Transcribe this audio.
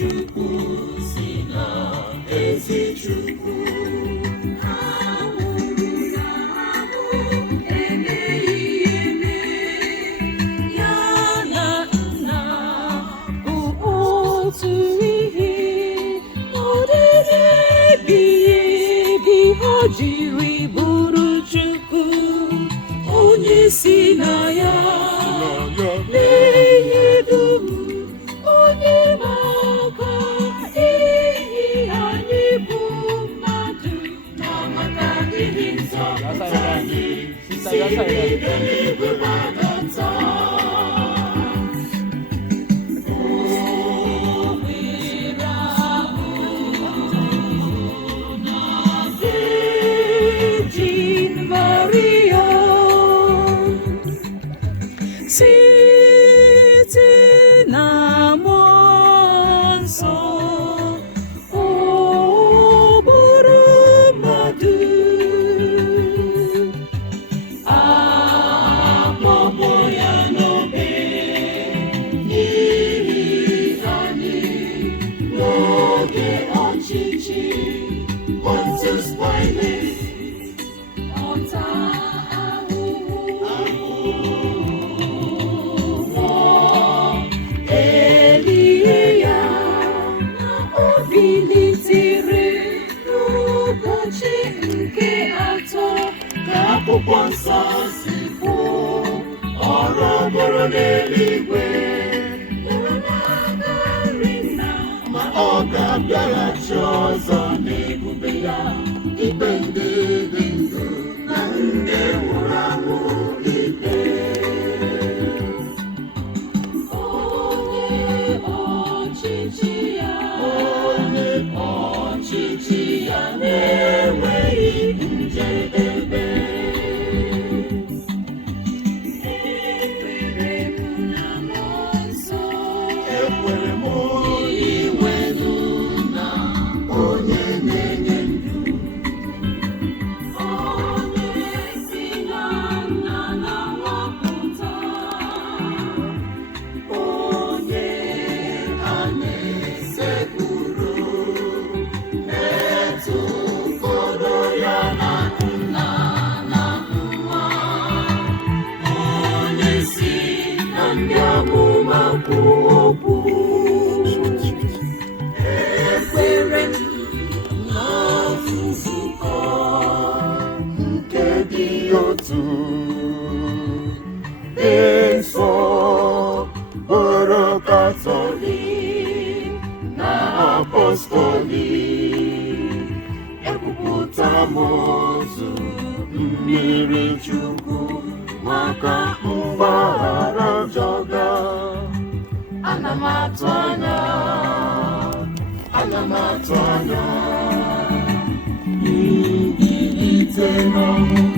Chukwu si na ezi Chukwu. Jiri bụrụ Chukwu onye si na ya n'ihe dum, onye maka ihe anyị bụ mmadụ na maka ihe nzọpụta anyị siri n'eluigwe gbadata. Site na Mmụọ Nsọ, ọ bụrụ mmadụ, akpọgbọ ya n'obe n'ihi anyị n'oge ọchịchị Pontius Pilate. Bilitere n'ụbọchị nke atọ ka Akwụkwọ Nsọ si kwuo, ọrụ bụrụ n'eluigwe nọrọ n'aka nri Nna, ma ọ ga-abịaghachi ọzọ n'ebube ya ikpe ndị dị ndụ na ndị nwụrụ anwụ ikpe. Ọchịchị ya na-enweghị njedebe. Ekwere m na Mmụọ Nsọ, ekwere m iwe na onye na-enye ndụ, onye si na Nna na-anwapụta, onye a na-esekpụrụ ndị amụma kwuo okwu. Ekwere m na nzukọ nke dị otu dị nsọ, bụrụ Katọlik na Apọstọlik, ekwupụta m ozu mmiri Chukwu maka mgbaghara njọ ga. Ana m atụ anya mbilite n'ọnwụ.